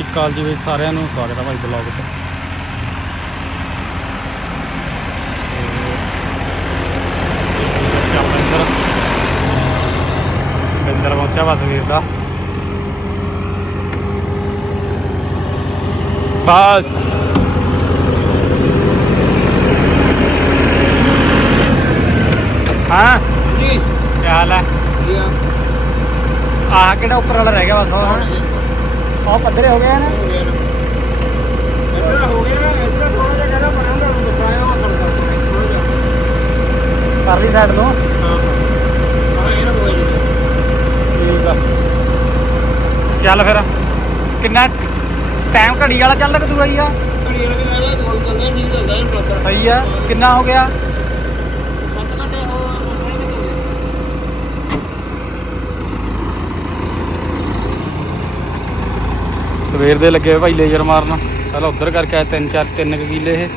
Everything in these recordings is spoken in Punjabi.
ਅਕਾਲ ਜੀ ਬਈ ਸਾਰਿਆਂ ਨੂੰ ਸਵਾਗਤ ਹੈ ਭਾਈ ਬਲੌਗ ਤੇ। ਆਪਾਂ ਇੱਧਰ ਬਿੰਦਰ ਪਹੁੰਚਿਆ ਵਾ ਸਵੇਰ ਦਾ। ਬਸ। ਹਾਂ? ਜੀ। ਕੀ ਹਾਲ ਹੈ? ਆਹ ਕਿਹੜਾ ਉੱਪਰ ਵਾਲਾ ਰਹਿ ਗਿਆ ਬਸ ਹੁਣ? ਉਹ ਪੱਧਰੇ ਹੋ ਗਏ ਨੇ। ਇੱਧਰ ਹੋ ਗਿਆ ਇੱਧਰ ਥੋੜਾ ਜਿਹਾ ਕਹਿੰਦਾ ਬਣਿਆ ਹੁੰਦਾ ਹੁਣ ਦੁਕਾਇਆ ਵਾ ਕਰਦਾ ਥੋੜਾ ਜਿਹਾ ਪਰਲੀ ਸਾਈਡ ਹਾਂ। ਹਾਂ ਨਾ ਚੱਲ ਫਿਰ। ਕਿੰਨਾ ਟਾਈਮ ਘੜੀ ਵਾਲਾ ਚੱਲਦਾ ਕਿ ਤੂੰ ਆਈ ਆ? ਘੜੀ ਵਾਲੇ ਵੀ ਆਇਆ ਗੋਲ ਕਰਨਾ ਠੀਕ ਹੈ ਟਰੱਕ ਸਹੀ ਆ। ਕਿੰਨਾ ਹੋ ਗਿਆ 7 ਘੰਟੇ ਹੋ ਗਏ ਸਵੇਰ ਦੇ ਲੱਗੇ ਹੋਏ ਭਾਈ ਲੇਜ਼ਰ ਮਾਰਨ। ਪਹਿਲਾਂ ਉਧਰ ਕਰਕੇ ਆਏ, ਤਿੰਨ ਚਾਰ, ਤਿੰਨ ਕੁ ਕਿੱਲੇ ਇਹ।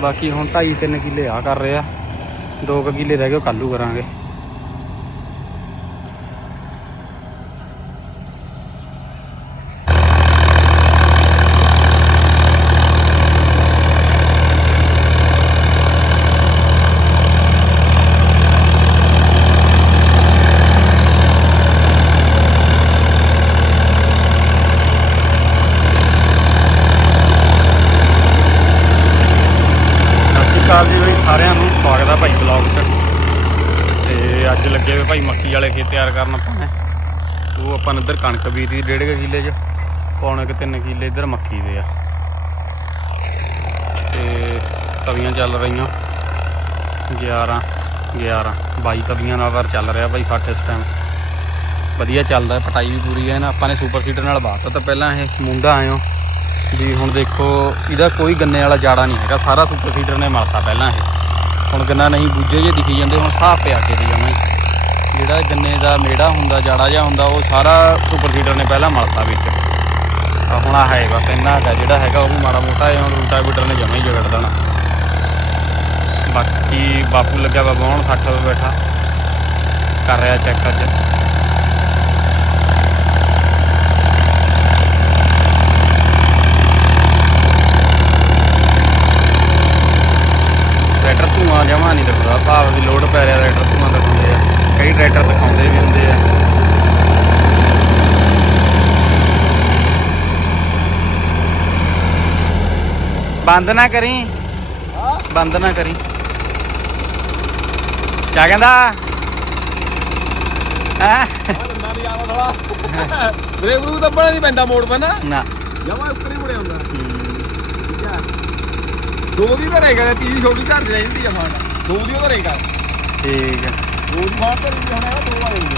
ਬਾਕੀ ਹੁਣ ਢਾਈ, ਤਿੰਨ ਕਿੱਲੇ ਆ ਕਰ ਰਹੇ ਆ। ਦੋ ਕੁ ਕਿੱਲੇ ਰਹਿ ਗਏ, ਉਹ ਕੱਲੂ ਕਰਾਂਗੇ ਸਤਿ ਸ਼੍ਰੀ ਅਕਾਲ ਜੀ ਬਈ ਸਾਰਿਆਂ ਨੂੰ ਸਵਾਗਤ ਹੈ ਭਾਈ ਬਲੌਗ 'ਚ ਤੇ ਅੱਜ ਲੱਗੇ ਹੋਏ ਭਾਈ ਮੱਕੀ ਵਾਲੇ ਖੇਤ ਤਿਆਰ ਕਰਨ ਆਪਾਂ ਨੇ। ਉਹ ਆਪਾਂ ਨੇ ਇੱਧਰ ਕਣਕ ਬੀਜੀ ਡੇਢ ਕੁ ਕਿੱਲੇ 'ਚ। ਪੌਣੇ ਕੁ ਤਿੰਨ ਕਿੱਲੇ ਇੱਧਰ ਮੱਕੀ ਦੇ ਆ। ਤੇ ਤਵੀਆਂ ਚੱਲ ਰਹੀਆਂ। 11 11 22 ਤਵੀਆਂ ਨਾਲ ਵਾਰ ਚੱਲ ਰਿਹਾ ਬਾਈ ਸੱਠ ਇਸ ਟਾਈਮ ਵਧੀਆ ਚੱਲਦਾ, ਪਟਾਈ ਵੀ ਪੂਰੀ ਹੈ ਨਾ ਆਪਾਂ ਨੇ ਸੁਪਰ ਸੀਡਰ ਨਾਲ ਬਾਤਾ ਤਾਂ ਪਹਿਲਾਂ ਇਹ ਮੁੰਡਾ ਆਇਓ। ਵੀ ਹੁਣ ਦੇਖੋ, ਇਹਦਾ ਕੋਈ ਗੰਨੇ ਵਾਲਾ ਜਾੜਾ ਨਹੀਂ ਹੈਗਾ। ਸਾਰਾ ਸੁਪਰ ਸੀਡਰ ਨੇ ਮਾਰਤਾ ਪਹਿਲਾਂ ਇਹ। ਹੁਣ ਗੰਨਾ ਨਹੀਂ ਬੁੱਝੇ ਜੇ ਦਿਖੀ ਜਾਂਦੇ, ਹੁਣ ਸਾਹ ਪਿਆ ਕੇ ਤੇ ਜਮਾਂ ਜਿਹੜਾ ਗੰਨੇ ਦਾ ਮੇੜਾ ਹੁੰਦਾ, ਜਾੜਾ ਜਿਹਾ ਹੁੰਦਾ, ਉਹ ਸਾਰਾ ਸੁਪਰ ਸੀਡਰ ਨੇ ਪਹਿਲਾਂ ਮਲਤਾ ਵਿੱਚ। ਆ ਹੁਣ ਆ ਹੈ ਬਸ ਇੰਨਾ ਹੈਗਾ ਜਿਹੜਾ ਹੈਗਾ ਉਹ ਮਾੜਾ ਮੋਟਾ ਹੈ ਹੁਣ ਰੂਟਾ ਬੀਟਰ ਨੇ ਜਮਾਂ ਹੀ ਜਗੜ ਦੇਣਾ। ਬਾਕੀ ਬਾਪੂ ਲੱਗਿਆ ਵਾ ਬਾਉਣ 60 ਵਜੇ ਬੈਠਾ। ਕਰ ਰਿਹਾ ਚੈੱਕ ਅੱਜ। ਟਰੈਕਟਰ ਧੂਆਂ ਜਮਾ ਨਹੀਂ ਲੱਗਦਾ, ਭਾਵ ਦੀ ਲੋਡ ਪੈ ਰਿਹਾ ਟਰੈਕਟਰ ਧੂਆਂ ਦਿਖਾਉਂਦੇ ਆ। ਕਈ ਟਰੈਕਟਰ ਦਿਖਾਉਂਦੇ ਵੀ ਹੁੰਦੇ ਆ। ਬੰਦ ਨਾ ਕਰੀ। ਹਾਂ। ਬੰਦ ਨਾ ਕਰੀ। ਕਿਆ ਕਹਿੰਦਾ? ਹੈ? ਬ੍ਰੇਕ ਬਰੂ ਤਾਂ ਬੜਾ ਨਹੀਂ ਪੈਂਦਾ ਮੋੜ ਪਾ ਨਾ। ਨਾ ਜਮਾ ਉੱਪਰ ਹੀ ਮੁੜਿਆ ਹੁੰਦਾ। ਠੀਕ ਆ। ਦੋ ਦੀ ਤਾਂ ਰਹੇਗਾ ਤੀਜੀ ਛੋਟੀ ਘਰ ਜਾਂਦੀ ਆ ਫਾਂਡ ਦੋ ਦੀ ਉਹ ਤਾਂ ਰਹੇਗਾ ਠੀਕ ਹੈ ਦੋ ਦੀ ਫਾਂਡ ਤੇ ਹੁਣ ਹੈਗਾ ਦੋ ਵਾਲੇ ਹੁੰਦੇ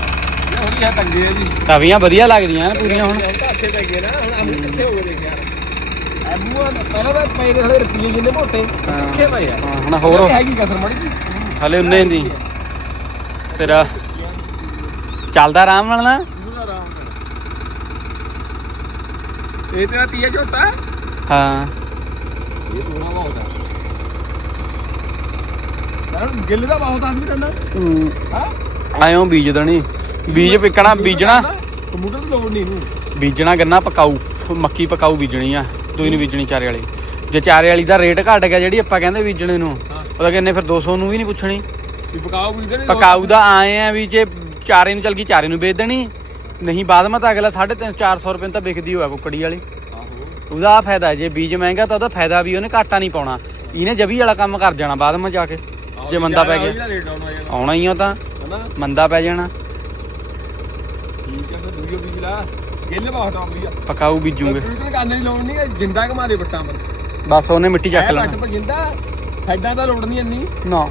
ਇਹ ਹੋਣੀ ਹੈ ਤੰਗੇ ਆ ਜੀ। ਤਵੀਆਂ ਵਧੀਆ ਲੱਗਦੀਆਂ ਨੇ ਪੂਰੀਆਂ ਹੁਣ। ਹੁਣ ਤਾਂ ਅੱਛੇ ਪੈ ਗਏ ਨਾ ਹੁਣ ਅੰਬ ਕਿੱਥੇ ਹੋ ਗਏ ਦੇਖ ਯਾਰ। ਐਮੂ ਪਹਿਲਾਂ ਤਾਂ ਪਏ ਦੇ ਹਲੇ ਰੁਪਈਏ ਜਿੰਨੇ ਮੋਟੇ ਕਿੱਥੇ ਪਏ ਆ? ਹਾਂ, ਹੁਣ ਹੋਰ। ਹੈਗੀ ਕਸਰ ਮੜੀ ਜੀ। ਹਲੇ ਉਨੇ ਦੀ। ਤੇਰਾ ਚੱਲਦਾ ਆਰਾਮ ਨਾਲ ਨਾ? ਇਹ ਤੇਰਾ ਤੀਆ ਝੋਟਾ? ਹਾਂ। ਇਹ ਥੋੜਾ ਬਹੁਤ ਆ। ਗਿੱਲ ਦਾ ਬਹੁਤ ਆਦਮੀ ਕਰਨਾ ਹਾਂ? ਆਇਓ ਬੀਜ ਦੇਣੀ ਬੀਜ ਪਿਕਣਾ ਬੀਜਣਾ ਕੰਪਿਊਟਰ ਦੀ ਲੋੜ ਨਹੀਂ ਇਹਨੂੰ। ਬੀਜਣਾ ਗੰਨਾ ਪਕਾਊ ਮੱਕੀ ਪਕਾਊ ਬੀਜਣੀ ਆ। ਦੂਈ ਨਹੀਂ ਬੀਜਣੀ ਚਾਰੇ ਵਾਲੀ। ਜੇ ਚਾਰੇ ਵਾਲੀ ਦਾ ਰੇਟ ਘਟ ਗਿਆ ਜਿਹੜੀ ਆਪਾਂ ਕਹਿੰਦੇ ਬੀਜਣੇ ਨੂੰ। ਉਹਦਾ ਕਹਿੰਦੇ ਫਿਰ 200 ਨੂੰ ਵੀ ਨਹੀਂ ਪੁੱਛਣੀ। ਵੀ ਪਕਾਊ ਦਾ ਆਏ ਆ ਵੀ ਜੇ ਚਾਰੇ ਨੂੰ ਚੱਲ ਗਈ ਚਾਰੇ ਨੂੰ ਵੇਚ ਦੇਣੀ। ਨਹੀਂ ਬਾਅਦ ਮਾ ਤਾਂ ਅਗਲਾ 350 400 ਰੁਪਏ ਤਾਂ ਵਿਕਦੀ ਹੋਆ ਕੁੱਕੜੀ ਵਾਲੀ। ਆਹੋ। ਉਹਦਾ ਆਹ ਫਾਇਦਾ ਜੇ ਬੀਜ ਮਹਿੰਗਾ ਤਾਂ ਉਹਦਾ ਫਾਇਦਾ ਵੀ ਉਹਨੇ ਘਾਟਾ ਨਹੀਂ ਪਾਉਣਾ। ਇਹਨੇ ਜਬੀ ਵਾਲਾ ਕੰਮ ਕਰ ਜਾਣਾ ਬਾਅਦ ਮਾ ਜਾ ਕੇ। ਜੇ ਮੰਦਾ ਪੈ ਗਿਆ। ਰੇਟ ਆਉਣਾ ਜਾਣਾ ਆਉਣਾ ਹੀ ਆ ਤਾਂ। ਹਨਾ? ਮੰਦਾ ਪੈ ਜਾਣਾ। ਠੀਕ ਹੈ ਫਿਰ ਦੂਜੋ ਬੀਜ ਲਾ। ਗਿੱਲ ਬਹੁਤ ਆਉਂਦੀ ਆ ਪਕਾਊ ਬੀਜੂਗੇ। ਕੰਪਿਊਟਰ ਕਰਨ ਦੀ ਲੋੜ ਨਹੀਂ ਹੈ ਜਿੰਦਾ ਘਮਾ ਦੇ ਬੱਟਾਂ ਪਰ। ਬਸ ਉਹਨੇ ਮਿੱਟੀ ਚੱਕ ਐ ਲੈਣਾ। ਬੱਟ ਪਰ ਜਿੰਦਾ ਸਾਈਡਾਂ ਦਾ ਲੋੜ ਨਹੀਂ ਇੰਨੀ। ਨਾ।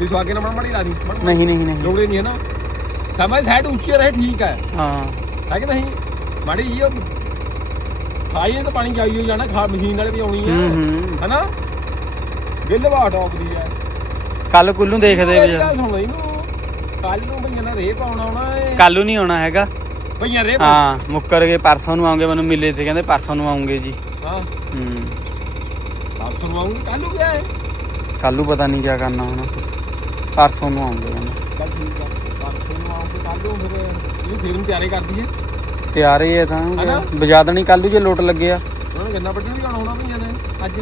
ਵੀ ਸਵਾਗੇ ਨਾਲ ਮੜੀ ਲਾ ਦੀ। ਮਾੜੀ- ਨਹੀਂ ਨਹੀਂ ਨਹੀਂ। ਲੋੜ ਹੀ ਨਹੀਂ ਹੈ ਨਾ। ਸਮਝ ਸਾਈਡ ਉੱਚੀ ਰਹੇ ਠੀਕ ਹੈ ਹਾਂ। ਹੈ ਕਿ ਨਹੀਂ? ਮਾੜੀ ਜੀ ਉਹ ਖਾਈਏ ਤਾਂ ਪਾਣੀ ਜਾਈ ਹੋ ਜਾਣਾ ਖਾ ਮਸ਼ੀਨ ਨਾਲ ਵੀ ਆਉਣੀ ਹੂੰ ਹੈ ਹੂੰ। ਹਨਾ? ਗਿੱਲ ਆਉਂਦੀ ਹੈ ਕੱਲ ਕੁੱਲੂ ਦੇਖਦੇ ਮੇਰੀ ਵੀ ਗੱਲ ਸੁਣ ਲੈ ਇਹਨੂੰ। ਕੱਲ ਨੂੰ ਭਈਆਂ ਨਾਲ ਰੇ ਪਾਉਣਾ ਆਉਣਾ ਏ। ਕੱਲੂ ਨਹੀਂ ਆਉਣਾ ਹੈਗਾ। ਭਈਆਂ ਰੇ ਹਾਂ ਮੁੱਕਰ ਗਏ ਪਰਸੋਂ ਨੂੰ ਆਉਂਗੇ ਮੈਨੂੰ ਮਿਲੇ ਤੇ ਕਹਿੰਦੇ ਪਰਸੋਂ ਨੂੰ ਆਉਂਗੇ ਜੀ। ਹਾਂ। ਹੂੰ। ਆਪ ਸੁਣਵਾਉਂਗੇ ਕੱਲ ਨੂੰ ਗਿਆ ਹੈ ਕੱਲੂ ਪਤਾ ਨਹੀਂ ਕੀ ਕਰਨਾ ਹੁਣ। ਪਰਸੋਂ ਨੂੰ ਆਉਂਗੇ ਕਹਿੰਦੇ। ਕੱਲ ਠੀਕ ਆ ਪਰਸੋਂ ਨੂੰ ਆਉਂਗੇ ਕੱਲ ਨੂੰ ਫਿਰ ਇਹਨੂੰ ਫਿਰ ਨੂੰ ਤਿਆਰੀ ਕਰ ਦਈਏ। ਤਿਆਰ ਹੀ ਹੈ ਤਾਂ। ਹਨਾ? ਵਜਾ ਦੇਣੀ ਕੱਲ ਨੂੰ ਜੇ ਲੋਟ ਲੱਗਿਆ ਉਹਨਾਂ ਨੇ ਗੰਨਾ ਵੱਢਣ ਵੀ ਆਉਣਾ ਉਹਨਾਂ ਭਈਆਂ ਨੇ ਅੱਜ।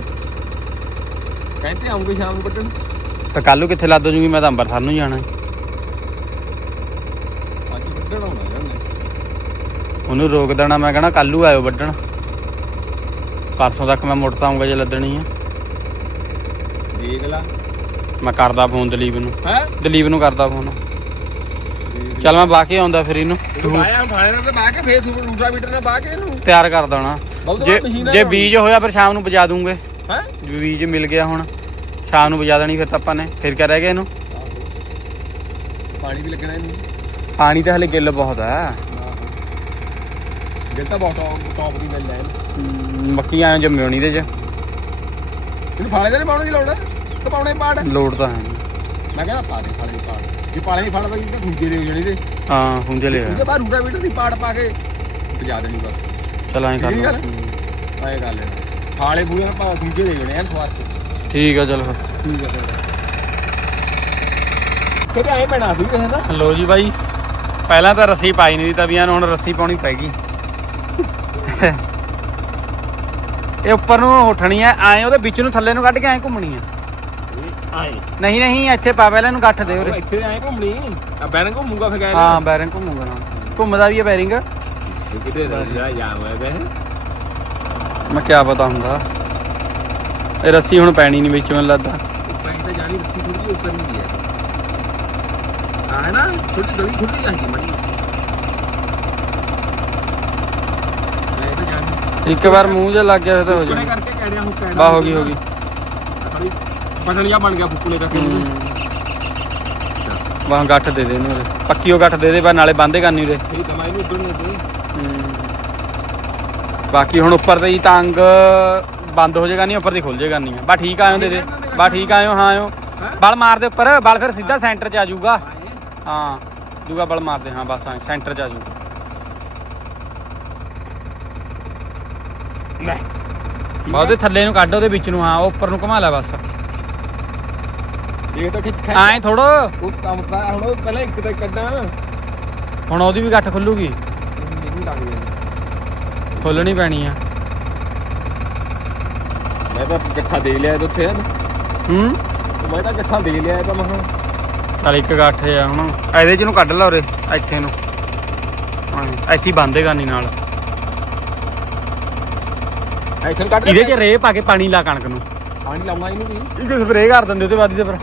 ਕਹਿੰਦੇ ਆਉਂਗੇ ਸ਼ਾਮ ਨੂੰ ਵੱਢਣ ਤਾਂ ਕੱਲ ਨੂੰ ਕਿੱਥੇ ਲੱਦ ਜੂਗੀ? ਮੈਂ ਤਾਂ ਅੰਬਰਸਰ ਨੂੰ ਜਾਣਾ। ਅੱਜ ਵੱਢਣ ਆਉਣਾ ਨੇ। ਉਹਨੂੰ ਰੋਕ ਦੇਣਾ। ਮੈਂ ਕਹਣਾ ਕੱਲ ਨੂੰ ਆਇਓ ਵੱਢਣ। ਪਰਸੋਂ ਤੱਕ ਮੈਂ ਮੁੜ ਤਾਂ ਆਉਂਗਾ ਜੇ ਲੱਦਣੀ ਆ। ਦੇਖ ਲਾ। ਮੈਂ ਕਰਦਾ ਫੋਨ ਦਲੀਪ ਨੂੰ। ਹੈ? ਦਲੀਪ ਨੂੰ ਕਰਦਾ ਫੋਨ। ਚੱਲ ਮੈਂ ਬਾਕੀ ਆਉਂਦਾ ਫਿਰ ਇਹਨੂੰ। ਆਇਆ ਉਠਾਣੇ ਨਾਲ ਤੇ ਬਾਹ ਕੇ ਫੇਰ ਰੂਟਾ ਮੀਟਰ ਨਾਲ ਬਾਹ ਕੇ ਇਹਨੂੰ। ਤਿਆਰ ਕਰ ਦੇਣਾ। ਜੇ ਬੀਜ ਹੋਇਆ ਫਿਰ ਸ਼ਾਮ ਨੂੰ ਵਜਾ ਦੂੰਗੇ। ਹੈ? ਬੀਜ ਮਿਲ ਗਿਆ ਹੁਣ। ਸ਼ਾਮ ਨੂੰ ਵਜਾ ਦੇਣੀ ਫਿਰ ਤਾਂ ਆਪਾਂ ਨੇ ਫਿਰ ਕਿਆ ਰਹਿ ਗਿਆ ਇਹਨੂੰ? ਪਾਣੀ ਵੀ ਲੱਗਣਾ ਇਹਨੂੰ। ਪਾਣੀ ਤਾਂ ਹਲੇ ਗਿੱਲ ਬਹੁਤ ਆ। ਜੇ ਤਾਂ ਬਹੁਤ ਟੌਪ ਟੌਪ ਦੀ ਮਿਲ ਹੈ ਮੱਕੀ ਆਏ ਜੰਮਿਓ ਨਹੀਂ ਦੇ ਚ। ਇਹਨੂੰ ਫਾਲੇ ਦੇ ਪਾਉਣੇ ਦੀ ਲੋੜ? ਤੇ ਪਾਉਣੇ ਪਾੜ। ਲੋੜ ਤਾਂ ਹੈ ਨੀ। ਮੈਂ ਕਹਿੰਦਾ ਪਾ ਦੇ ਫਾਲੇ ਦੀ ਪਾੜ। ਜੇ ਪਾਲੇ ਦੀ ਫਾੜ ਪਈ ਤਾਂ ਖੁੰਝੇ ਦੇ ਹੋ ਜਾਣੀ ਤੇ ਹਾਂ ਹੁੰਜੇ ਲੈ ਉਹਦੇ ਬਾਅਦ ਰੂਟਾ ਮੀਟਰ ਦੀ ਪਾੜ ਪਾ ਕੇ ਵਜਾ ਦੇਣੀ ਬਸ। ਚਲ ਐਂ ਕਰ ਠੀਕ ਲਾ। ਗੱਲ? ਆਏ ਗੱਲ ਹੈ ਫਾਲੇ ਫੂਲੇ ਨਾਲ ਪਾ ਖੁੰਝੇ ਦੇ ਜਾਣੇ ਐਨ ਸਵਾਦ ਤੇ। ਠੀਕ ਆ ਚਲ ਫਿਰ। ਠੀਕ ਹੈ ਫਿਰ। ਫਿਰ ਐ ਬਣਾ ਸੀ ਕਿਸੇ ਦਾ? ਲੋ ਜੀ ਬਾਈ ਪਹਿਲਾਂ ਤਾਂ ਰੱਸੀ ਪਾਈ ਨਹੀਂ ਦੀ ਤਵੀਆਂ ਨੂੰ ਹੁਣ ਰੱਸੀ ਪਾਉਣੀ ਪੈ ਗਈ ਇਹ ਉੱਪਰ ਨੂੰ ਉੱਠਣੀ ਐ ਐ ਉਹਦੇ ਵਿੱਚ ਨੂੰ ਥੱਲੇ ਨੂੰ ਕੱਢ ਕੇ ਐ ਘੁੰਮਣੀ ਐ ਆਏ। ਨਹੀਂ ਨਹੀਂ ਇੱਥੇ ਪਾ ਪਹਿਲਾਂ ਇਹਨੂੰ ਗੱਠ ਦੇ ਉਰੇ। ਇੱਥੇ ਐ ਘੁੰਮਣੀ। ਆ ਬੈਰਨ ਘੁੰਮੂਗਾ ਫਿਰ ਗਏ ਹਾਂ ਬੈਰਿੰਗ ਘੁੰਮੂਗਾ ਨਾਲ ਘੁੰਮਦਾ ਵੀ ਐ ਬੈਰਿੰਗ। ਕਿਤੇ ਜਾ ਜਾ ਹੋਇਆ ਬੈ ਮੈਂ ਕਿਆ ਪਤਾ ਹੁੰਦਾ। ਇਹ ਰੱਸੀ ਹੁਣ ਪੈਣੀ ਨਹੀਂ ਵਿੱਚ ਮੈਨੂੰ ਲੱਗਦਾ ਮੈਂ ਤਾਂ ਜਾਣੀ ਰੱਸੀ ਥੋੜੀ ਜਿਹੀ ਉੱਪਰ ਹੀ ਹੈ ਆ ਨਾ ਥੋੜੀ ਗਲੀ ਛੁੱਟੀ ਜਾਂਦੀ ਮੜੀ ਮੈਂ ਤਾਂ ਜਾਣੀ ਇੱਕ ਵਾਰ ਮੂੰਹ 'ਚ ਲੱਗ ਗਿਆ ਫਿਰ ਤਾਂ ਹੋ ਜਾਣਾ ਕਰਕੇ ਕੈੜਿਆਂ ਹੋ ਕੈੜਾ ਬਾ ਹੋ ਗਈ ਹੋ ਗਈ। ਥੋੜੀ ਬਣ ਗਿਆ ਫੁੱਕਣੇ ਕਰਕੇ। ਵਾਹ ਗੱਠ ਦੇ ਦੇ ਇਹਨੂੰ। ਪੱਕੀ ਉਹ ਗੱਠ ਦੇ ਦੇ ਬਾ ਨਾਲੇ ਬੰਦੇ ਕਰਨੀ ਉਰੇ ਠੀਕ ਆ ਮੈਂ ਇਹਨੂੰ ਉੱਡਣ ਦੇ ਬਾਕੀ ਹੁਣ ਉੱਪਰ ਤੇ ਹੀ ਤੰਗ ਬੰਦ ਹੋ ਜਾਏਗਾ ਨਹੀਂ ਉੱਪਰ ਦੀ ਖੁੱਲ ਜਾਏਗਾ ਨਹੀਂ। ਬਾ ਠੀਕ ਆਇਓ ਦੇ ਦੇ। ਬਾ ਠੀਕ ਆਇਓ ਹਾਂ ਆਇਓ। ਬਲ ਮਾਰ ਦੇ ਉੱਪਰ ਬਲ ਫਿਰ ਸਿੱਧਾ ਸੈਂਟਰ 'ਚ ਆ ਜਾਊਗਾ। ਹਾਂ ਦੂਗਾ ਬਲ ਮਾਰ ਦੇ ਹਾਂ ਬਸ ਹਾਂ ਸੈਂਟਰ 'ਚ ਆ ਜਾਊਗਾ ਲੈ। ਉਹਦੇ ਥੱਲੇ ਨੂੰ ਕੱਢ ਉਹਦੇ ਵਿੱਚ ਨੂੰ ਹਾਂ ਉਹ ਉੱਪਰ ਨੂੰ ਘੁਮਾ ਲੈ ਬਸ। ਇਹ ਤਾਂ ਖਿੱਚ ਖਿੱਚ। ਐਂ ਥੋੜੋ ਉਹ ਕੰਮ ਤਾਂ ਹੁਣ ਉਹ ਪਹਿਲਾਂ ਇੱਕ ਤਾਂ ਕੱਢਾਂ। ਹੁਣ ਉਹਦੀ ਵੀ ਗੱਠ ਖੁੱਲੂਗੀ। ਲੱਗ ਜਾਣੀ। ਖੋਲਣੀ ਪੈਣੀ ਆ। ਮੈਂ ਤਾਂ ਇਕੱਠਾ ਦੇ ਲਿਆ ਇਹ ਉੱਥੇ। ਹੂੰ? ਮੈਂ ਤਾਂ ਇਕੱਠਾ ਦੇ ਲਿਆ ਇਹ ਤਾਂ ਮੈਂ ਚੱਲ ਇੱਕ ਗੱਠ ਆ ਹੁਣ। ਇਹਦੇ ਚ ਨੂੰ ਕੱਢ ਲਾ ਉਰੇ ਇੱਥੇ ਨੂੰ। ਹਾਂ ਇੱਥੇ ਹੀ ਬੰਦੇਗਾ ਨਹੀਂ ਨਾਲ। ਇੱਥੇ ਕੱਢ ਇਹਦੇ ਚ ਰੇਹ ਪਾ ਕੇ ਪਾਣੀ ਲਾ ਕਣਕ ਨੂੰ। ਪਾਣੀ ਲਾਉਣਾ ਇਹਨੂੰ ਵੀ। ਇਹ ਸਪਰੇਅ ਕਰ ਦਿੰਦੇ ਉਹਦੇ ਬਾਅਦ ਹੀ ਤੇ ਫਿਰ।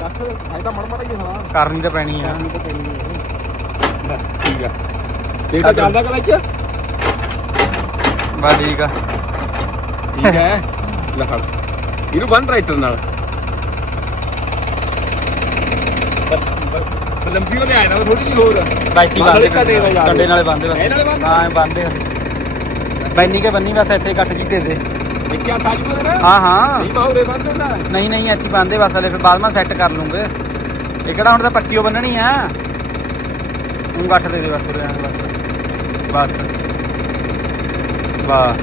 ਕੱਖ ਹੈ ਤਾਂ ਮੜ ਮੜ ਹੀ ਹਵਾ ਕਰਨੀ ਤਾਂ ਪੈਣੀ ਆ। ਪਾਣੀ ਤਾਂ ਪੈਣੀ ਹੈ ਲੈ, ਠੀਕ ਆ। ਤੇ ਤਾਂ ਚੱਲਦਾ ਕਲਚ? ਬਾ ਠੀਕ ਆ। ਠੀਕ ਹੈ। ਲੈ ਫੜ। ਇਹਨੂੰ ਬੰਨ ਟਰੈਕਟਰ ਨਾਲ। ਲੰਬੀ ਉਹ ਲਿਆਇਆ ਨਾ ਥੋੜੀ ਜਿਹੀ ਹੋਰ। ਬਾਈਕੀ ਬੰਦੇ। ਕੰਡੇ ਨਾਲੇ ਬੰਦੇ ਬਸ? ਹਾਂ ਬੰਦੇ। ਬੈਨੀ ਕੇ ਬੰਨੀ ਬਸ ਇੱਥੇ ਗੱਠ ਜੀ ਦੇ। ਦੇ ਇੱਥੇ ਆ ਜੂਗਾ ਨਾ? ਹਾਂ ਹਾਂ। ਨਹੀਂ ਬਾਹਰੇ ਬੰਨ ਦਿੰਦਾ ਨਹੀਂ ਨਹੀਂ ਇੱਥੇ ਬੰਦੇ ਬਸ ਹਲੇ ਫਿਰ ਬਾਅਦ ਮੈਂ ਸੈੱਟ ਕਰ ਲੂੰਗੇ। ਇਹ ਕਿਹੜਾ ਹੁਣ ਤਾਂ ਪੱਕੀ ਓ ਬੰਨਣੀ ਆ? ਤੂੰ ਗੱਠ ਦੇ ਦੇ ਬਸ ਉਰੇ ਬਸ। ਬਸ। ਵਾਹ।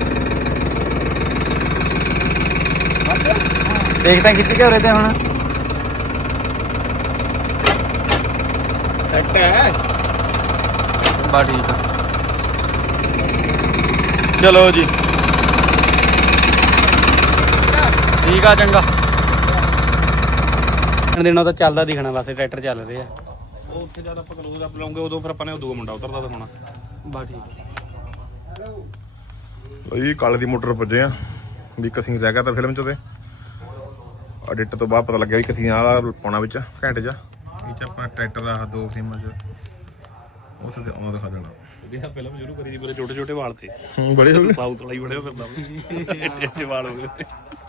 ਦੇਖ ਤਾਂ ਖਿੱਚ ਕੇ ਉਰੇ ਤੇ ਹੁਣ। ਸੈੱਟ ਹੈ। ਬਾ ਠੀਕ ਆ। ਚਲੋ ਜੀ। ਠੀਕ ਆ ਚੰਗਾ। ਦਿਨੋਂ ਤਾਂ ਚੱਲਦਾ ਦਿਖਣਾ ਬਸ ਟਰੈਕਟਰ ਚੱਲ ਰਹੇ। ਆ ਉਹ ਉੱਥੇ ਜਦ ਆਪਾਂ ਕਲੋਜ਼ ਅਪ ਲਾਉਂਗੇ ਉਦੋਂ ਫਿਰ ਆਪਾਂ ਨੇ ਉਹ ਦੂਆ ਮੁੰਡਾ ਉਤਰਦਾ ਤਾਂ ਹੋਣਾ ਬਾ ਠੀਕ। ਲਓ ਜੀ ਕੱਲ ਦੀ ਮੋਟਰ ਪੁੱਜੇ ਆ। ਵੀ ਕਸੀਂ ਰਹਿ ਗਿਆ ਤਾਂ ਫਿਲਮ ਚ ਤੇ। ਐਡਿਟ ਤੋਂ ਬਾਅਦ ਪਤਾ ਲੱਗਿਆ ਵੀ ਕਸੀਂ ਆ ਪਾਉਣਾ ਵਿੱਚ ਘੰਟੇ ਚ ਇਹ ਚ ਆਪਾਂ ਟਰੈਕਟਰ ਆ ਦੋ ਫਰੇਮਾਂ ਚ ਉੱਥੇ ਤੇ ਆਉਣਾ ਦਿਖਾ ਦੇਣਾ। ਜਿਹੜੀ ਫਿਲਮ ਸ਼ੁਰੂ ਕਰੀ ਦੀ ਛੋਟੇ ਛੋਟੇ ਵਾਲ ਤੇ। ਬੜੇ ਹੋ ਗਏ ਸਾਊਥ ਵਾਲਾ ਹੀ ਬਣਿਆ ਫਿਰਦਾ ਐਡੇ ਐਡੇ ਵਾਲ ਹੋ ਗਏ।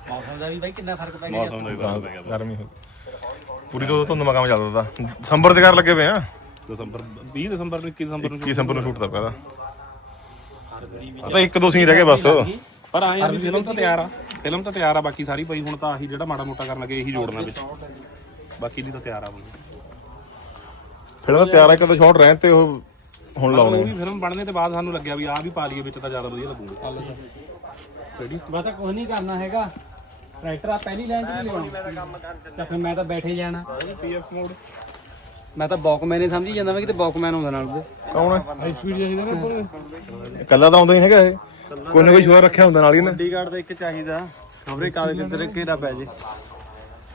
ਮੌਸਮ ਦਾ ਵੀ ਬਾਈ ਕਿੰਨਾ ਫ਼ਰਕ ਪੈ ਮੌਸਮ ਦਾ ਵੀ ਫ਼ਰਕ ਪੈ ਗਿਆ ਗਰਮੀ ਹੋ ਗਈ। ਪੂਰੀ ਤੋਂ ਧੁੰਦ ਮਕਾਮ ਚੱਲਦਾ ਤਾ ਦਸੰਬਰ ਦੇ ਘਰ ਲੱਗੇ ਪਏ ਆ। ਦਸੰਬਰ 20 ਦਸੰਬਰ ਨੂੰ 21 ਦਸੰਬਰ ਨੂੰ 21 ਦਸੰਬਰ ਨੂੰ ਸ਼ੂਟ ਦਾ ਪਿਆ ਆ ਤਾਂ ਇੱਕ ਦੋ ਸੀਨ ਰਹਿ ਗਏ ਬਸ। ਪਰ ਆਏ ਆ ਵੀ ਫਿਲਮ ਤਾਂ ਤਿਆਰ ਆ। ਫਿਲਮ ਤਾਂ ਤਿਆਰ ਆ ਬਾਕੀ ਸਾਰੀ ਪਈ ਹੁਣ ਤਾਂ ਆਹੀ ਜਿਹੜਾ ਮਾੜਾ ਮੋਟਾ ਕਰਨ ਲੱਗੇ ਇਹੀ ਜੋੜਨਾ ਵਿੱਚ। ਬਾਕੀ ਦੀ ਤਾਂ ਤਿਆਰ ਆ ਬਈ ਫਿਰ ਉਹ ਤਿਆਰ ਆ ਇੱਕ ਤਾਂ ਸ਼ਾਟ ਰਹਿਣ ਤੇ ਉਹ ਹੁਣ ਉਹ ਲਾਉਣੇ ਵੀ ਫਿਲਮ ਬਣਨੇ ਤੇ ਬਾਅਦ ਸਾਨੂੰ ਲੱਗਿਆ ਵੀ ਆ ਵੀ ਪਾ ਲਈਏ ਵਿੱਚ ਤਾਂ ਜ਼ਿਆਦਾ ਵਧੀਆ ਲੱਗੂਗਾ। ਰੈਡੀ ਮੈਂ ਤਾਂ ਕੁਝ ਨਹੀਂ ਕਰਨਾ ਹੈਗਾ। ਟਰੈਕਟਰ ਆ ਪਹਿਲੀ ਲਾਈਨ ਨਹੀਂ ਲਾਉਣਾ। ਤਾਂ ਫਿਰ ਮੈਂ ਤਾਂ ਬੈਠੇ ਜਾਣਾ ਪੀਐਫ ਮੋਡ ਮੈਂ ਤਾਂ ਬੌਕਮੈਨ ਹੀ ਸਮਝੀ ਜਾਂਦਾ ਮੈਂ ਕਿਤੇ ਬੌਕਮੈਨ ਹੁੰਦਾ ਨਾਲ ਉਹਦੇ ਕੌਣ ਹੈ ਸਪੀਡ ਚਾਹੀਦਾ ਨਾ ਕੱਲਾ ਤਾਂ ਆਉਂਦਾ ਨਹੀਂ ਹੈਗਾ ਇਹ। ਕੋਈ ਨਾ ਕੋਈ ਸ਼ੋਰ ਰੱਖਿਆ ਹੁੰਦਾ ਨਾਲ ਹੀ ਨਾ। ਚੰਡੀਗੜ੍ਹ ਦਾ ਇੱਕ ਚਾਹੀਦਾ। ਖਬਰੇ ਕਾਦੇ ਕਿੱਧਰ ਘੇਰਾ ਪੈ ਜੇ।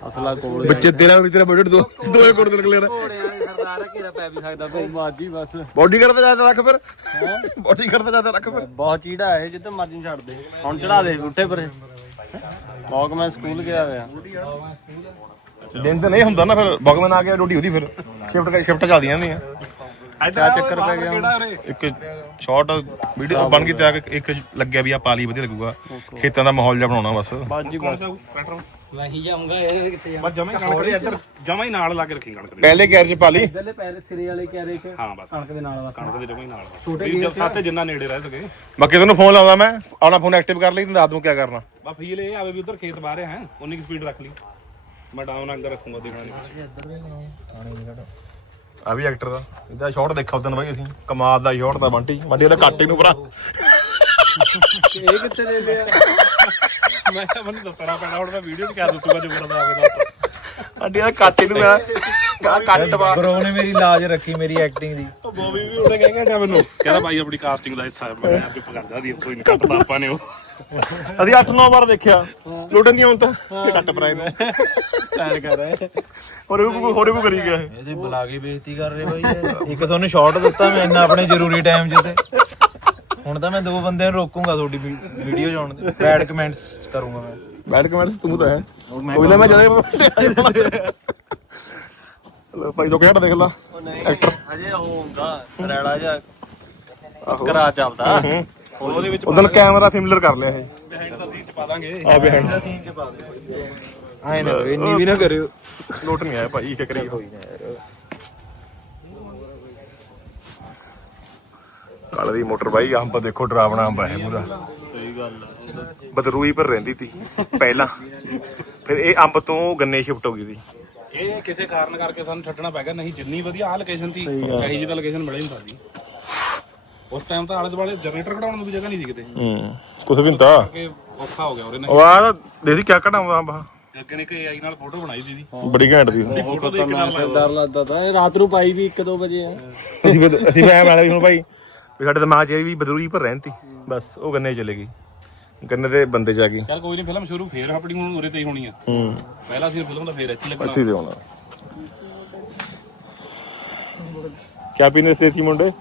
ਅਸਲਾ ਕੋਲ ਬੱਚੇ ਤੇਰਾ ਵੀ ਤੇਰਾ ਬਜਟ ਦੋ ਦੋਏ ਦੇ ਕਲੀਅਰ ਘੋੜਿਆਂ ਦੇ ਸਰਦਾਰ ਘੇਰਾ ਪੈ ਵੀ ਸਕਦਾ ਭਾਈ ਮਾਜੀ ਬਸ। ਬੋਡੀ ਕਰਦਾ ਜਾਂਦਾ ਰੱਖ ਫਿਰ। ਬੋਡੀ ਕਰਦਾ ਜਾਂਦਾ ਰੱਖ ਫਿਰ। ਬਹੁਤ ਚੀੜਾ ਹੈ ਜਿੱਦਾਂ ਮਰਜ਼ੀ ਨੂੰ ਛੱਡ ਦੇ। ਹੁਣ ਚੜਾ ਦੇ ਉੱਤੇ ਪਰ। ਮੌਕ ਮੈਂ ਸਕੂਲ ਗਿਆ ਹੋਇਆ। ਦਿਨ ਤੇ ਨਹੀਂ ਹੁੰਦਾ ਨਾ ਫਿਰ ਬਗਮਨ ਆ ਗਿਆ ਡਿਊਟੀ ਉਹਦੀ ਫਿਰ। ਸ਼ਿਫਟ ਸ਼ਿਫਟ ਚੱਲਦੀਆਂ ਨਹੀਂ ਇੱਧਰ ਚੱਕਰ ਪੈ ਗਿਆ। ਕਿਹੜਾ ਉਰੇ? ਇੱਕ ਸ਼ਾਰਟ ਵੀਡੀਓ ਬਣ ਗਈ ਤੇ ਆ ਕੇ ਇੱਕ ਲੱਗਿਆ ਵੀ ਆ ਪਾਲੀ ਵਧੀਆ ਲੱਗੂਗਾ। ਖੇਤਾਂ ਦਾ ਮਾਹੌਲ ਜਿਹਾ ਬਣਾਉਣਾ ਬਸ। ਬਾਜੀ ਬਸ। ਟਰੈਕਟਰ ਮੈਂ ਹੀ ਜਾਊਂਗਾ ਇਹ ਕਿੱਥੇ ਬਸ ਜਮਾ ਹੀ ਕਣਕ ਦੇ ਇੱਧਰ ਜਮਾ ਹੀ ਨਾਲ ਲਾ ਕੇ ਰੱਖੀ ਕਣਕ ਦੇ। ਪਹਿਲੇ ਗੈਰ ਚ ਪਾਲੀ ਇਧਰਲੇ ਪੈਰ ਸਿਰੇ ਵਾਲੇ ਕਿਆਰੇ ਚ ਹਾਂ ਬਸ। ਕਣਕ ਦੇ ਨਾਲ ਵਾ ਕਣਕ ਦੇ ਜਮਾ ਹੀ ਨਾਲ ਛੋਟੇ ਜਦ ਸਾਥੇ ਜਿੰਨਾ ਨੇੜੇ ਰਹਿ ਸਕੇ। ਬਾਕੀ ਤੈਨੂੰ ਫੋਨ ਲਾਉਂਦਾ ਮੈਂ ਆਪਣਾ ਫੋਨ ਐਕਟਿਵ ਕਰ ਲਈ ਤੇ ਦੱਸ ਦੂੰ ਕੀ ਕਰਨਾ। ਬਾ ਫੀਲ ਇਹ ਆਵੇ ਵੀ ਉਧਰ ਖੇਤ ਬਾਹਰ ਹੈ ਉਨੀ ਕੀ ਸਪੀਡ ਰੱਖ ਲਈ। ਮੈਂ ਡਾਊਨ ਅੰਦਰ ਰੱਖੂੰਗਾ ਦੇਖਣਾ। ਨਹੀਂ ਆ ਵੀ ਐਕਟਰ ਦਾ। ਇਹਦਾ ਸ਼ਾਟ ਦੇਖਾ ਉਦੋਂ ਬਾਈ ਅਸੀਂ। ਕਮਾਲ ਦਾ ਸ਼ਾਟ ਦਾ ਬੰਟੀ ਕੱਟ ਨੂੰ ਭਰਾ। ਇਹ ਕਿੱਥੇ ਦੇ ਲਿਆ? ਮੈਂ ਕਿਹਾ ਮੈਨੂੰ ਦੱਸਣਾ ਪੈਣਾ ਹੁਣ ਮੈਂ ਵੀਡੀਓ 'ਚ ਕਿਆ ਦੱਸੂਗਾ ਜੋ ਮੇਰਾ ਆਵੇ ਦੱਸ ਵੱਡੀ ਉਹਦਾ ਕੱਟ ਨੂੰ ਆ ਕੱਟ ਵਾ ਬਰੋ ਨੇ ਮੇਰੀ ਲਾਜ ਰੱਖੀ ਮੇਰੀ ਐਕਟਿੰਗ ਦੀ। ਉਹ ਬੋਬੀ ਵੀ ਉਹਨੇ ਕਹਿ ਗਿਆ ਮੈਨੂੰ। ਕਹਿੰਦਾ ਭਾਈ ਆਪਣੀ ਕਾਸਟਿੰਗ ਦਾ ਹਿੱਸਾ ਹੈ। ਮੈਂ ਵੀ ਪਕੜਦਾ ਦੀ ਕੋਈ ਨਹੀਂ ਕੱਟਦਾ ਆਪਾਂ ਨੇ ਉਹ। ਅਸੀਂ 8-9 ਵਾਰ ਦੇਖਿਆ। ਲੁੱਟਣ ਨਹੀਂ ਆਉਂਦਾ ਕੱਟ ਪਰਾਏ ਨੂੰ ਸਾਈਨ ਕਰ ਰਿਹਾ ਹੋਰ ਕੋ ਹੋਰ ਕੋ ਕਰੀ ਗਿਆ। ਇਹ ਇਹਦੇ ਬੁਲਾ ਕੇ ਬੇਇੱਜ਼ਤੀ ਕਰ ਰਹੇ ਬਾਈ। ਇੱਕ ਤੁਹਾਨੂੰ ਸ਼ਾਰਟ ਦਿੱਤਾ ਮੈਂ ਇੰਨਾ ਆਪਣੇ ਜ਼ਰੂਰੀ ਟਾਈਮ 'ਚ ਤੇ। ਹੁਣ ਤਾਂ ਮੈਂ ਦੋ ਬੰਦਿਆਂ ਨੂੰ ਰੋਕੂੰਗਾ ਤੁਹਾਡੀ ਵੀਡੀਓ ਜਾਣ ਦੇ। ਬੈਡ ਕਮੈਂਟਸ ਕਰੂੰਗਾ ਮੈਂ। ਬੈਡ ਕਮੈਂਟਸ ਤੂੰ ਤਾਂ ਹੈ। ਕੋਈ ਨਾ ਮੈਂ ਜਦੇ ਲੋ ਭਾਈ ਤੋਂ ਕਿਹੜਾ ਦੇਖ ਲਾ। ਐਕਟਰ ਹਜੇ ਉਹ ਹੁੰਦਾ ਰੈੜਾ ਜਾਂ ਕਰਾ ਚੱਲਦਾ। ਉਹਦੇ ਵਿੱਚ ਉਦੋਂ ਕੈਮਰਾ ਫਿਮਲਰ ਕਰ ਲਿਆ ਇਹ। ਬਿਹਾਈਂਡ ਦਾ ਸੀਨ ਚ ਪਾ ਦਾਂਗੇ ਆ ਬਿਹਾਈਂਡ ਸੀਨ 'ਚ ਪਾ ਦੇ। ਆਏ ਨਾ ਇੰਨੀ ਵੀ ਨਾ ਕਰਿਓ। ਲੋਟ ਨਹੀਂ ਆਇਆ ਭਾਈ ਕੀ ਕਰੀਏ ਕੱਲ ਦੀ ਮੋਟਰ ਬਾਈ ਅੰਬ ਦੇਖੋ ਡਰਾਵਣਾ ਅੰਬ ਹੈ ਪੂਰਾ। ਸਹੀ ਗੱਲ ਬਦਰੂਈ ਪਰ ਰਹਿੰਦੀ ਤੀ ਪਹਿਲਾਂ। ਫਿਰ ਇਹ ਅੰਬ ਤੋਂ ਗੰਨੇ ਸ਼ਿਫਟ ਹੋ ਗਈ ਸੀ ਇਹ ਕਿਸੇ ਕਾਰਨ ਕਰਕੇ ਸਾਨੂੰ ਛੱਡਣਾ ਪੈ ਗਿਆ ਨਹੀਂ ਜਿੰਨੀ ਵਧੀਆ ਆ ਲੋਕੇਸ਼ਨ ਸੀ ਇਹੀ ਜਿਹੀ ਤਾਂ ਲੋਕੇਸ਼ਨ ਮਿਲੇ ਨਹੀਂ ਸਕਦੀ। ਉਸ ਟਾਈਮ ਤਾਂ ਆਲੇ ਦੁਆਲੇ ਜਨਰੇਟਰ ਕਢਾਉਣ ਨੂੰ ਵੀ ਜਗ੍ਹਾ ਨਹੀਂ ਸੀ ਕਿਤੇ। ਹੂੰ ਕੁਛ ਵੀ ਨਹੀਂ ਤਾ। ਕਿ ਔਖਾ ਹੋ ਗਿਆ ਉਹਦੇ ਨਾਲ ਉਹ ਆ ਦੇਖੀ ਕਿਆ ਕਢਾਉਂਦਾ ਅੰਬ। ਅੱਗੇ ਨੇ ਕਿ AI ਨਾਲ ਫੋਟੋ ਬਣਾਈ ਸੀ ਦੀ ਬੜੀ ਘੈਂਟ ਦੀ ਫੋਟੋ ਦੇਖ ਕੇ ਨਾਲ ਲੱਗਦਾ ਡਰ ਲੱਗਦਾ ਤਾਂ। ਇਹ ਰਾਤ ਨੂੰ ਪਾਈ ਵੀ 1-2 ਵਜੇ ਆ। ਅਸੀਂ ਫਿਰ- ਅਸੀਂ ਮੈਂ ਵਾਲਾ ਵੀ ਹੁਣ ਭਾਈ ਵੀ ਸਾਡੇ ਦਿਮਾਗ 'ਚ ਇਹ ਵੀ ਬਦਰੂਈ ਪਰ ਰਹਿੰਦੀ ਬਸ ਉਹ ਗੰਨੇ ਚਲੇ ਗਈ। ਗੰਨੇ ਦੇ ਬੰਦੇ ਜਾ ਗਏ ਚੱਲ ਕੋਈ ਨਹੀਂ ਫਿਲਮ ਸ਼ੁਰੂ ਫੇਰ ਆਪਣੀ ਹੁਣ ਉਰੇ ਤੇ ਹੀ ਹੋਣੀ ਆ। ਹੂੰ। ਪਹਿਲਾ ਸੀ ਫਿਲਮ ਦਾ ਫੇਰ ਇੱਥੇ ਲੱਗਣਾ। ਅੱਛੀ ਦੇ ਹੋਣਾ। ਕਿਆ ਪੀਨੇ ਸੇ ਸੀ ਮੁੰਡੇ?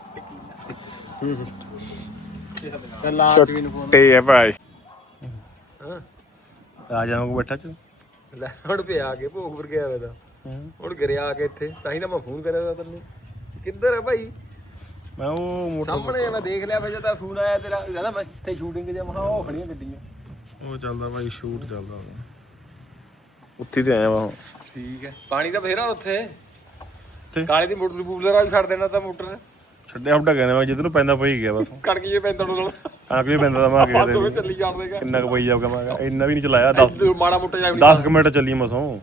ਚੱਲ ਆ ਚੀਨ ਫੋਨ ਟੇ ਹੈ ਭਾਈ। ਆ ਜਾਵਾਂਗੇ ਬੈਠਾ ਚ। ਲੈ ਹੁਣ ਪਿਆ ਕੇ ਭੋਗਪੁਰ ਗਿਆ ਵੇ ਤਾਂ। ਹੁਣ ਗਿਰਿਆ ਆ ਕੇ ਇੱਥੇ ਤਾਂ ਹੀ ਤਾਂ ਮੈਂ ਫੋਨ ਕਰਿਆ ਤਾ ਤੈਨੂੰ। ਕਿੱਧਰ ਹੈ ਭਾਈ? ਮੈਂ ਉਹ ਮੋਟਰ ਸਾਹਮਣੇ ਮੈਂ ਦੇਖ ਲਿਆ ਵਜੇ ਤਾਂ ਫੋਨ ਆਇਆ ਤੇਰਾ। ਕਹਿੰਦਾ ਮੈਂ ਇੱਥੇ ਸ਼ੂਟਿੰਗ ਜੇ ਮਹਾ ਉਹ ਖੜੀਆਂ ਗੱਡੀਆਂ। ਉਹ ਚੱਲਦਾ ਭਾਈ ਸ਼ੂਟ ਚੱਲਦਾ ਉਹਦਾ। ਉੱਥੇ ਤੇ ਆਇਆ ਵਾ ਹੁਣ। ਠੀਕ ਹੈ। ਪਾਣੀ ਤਾਂ ਫੇਰਾ ਉੱਥੇ। ਤੇ? ਕਾਲੇ ਦੀ ਮੋਟਰ ਬੂਬਲਰ ਵੀ ਛੱਡ ਦੇਣਾ ਤਾਂ ਮੋਟਰ। ਛੱਡਿਆ ਹੁੱਡਾ ਕਹਿੰਦੇ ਮੈਂ ਜਿੱਦ ਨੂੰ ਪੈਂਦਾ ਪਈ ਗਿਆ ਬਸ ਕਣਕ ਜੇ ਪੈਂਦਾ ਨੂੰ ਆ ਕੋਈ ਪੈਂਦਾ ਤਾਂ ਮੈਂ ਗਿਆ ਬਾਅਦ ਵਿੱਚ ਚੱਲੀ ਜਾਣ ਦੇਗਾ ਕਿੰਨਾ ਕੁ ਪਈ ਜਾਊਗਾ ਮੈਂ ਕਿਹਾ ਇੰਨਾ ਵੀ ਨਹੀਂ ਚਲਾਇਆ 10 ਮਾੜਾ ਮੋਟਾ ਜਾ 10 ਮਿੰਟ ਚੱਲੀ ਮਸੋਂ।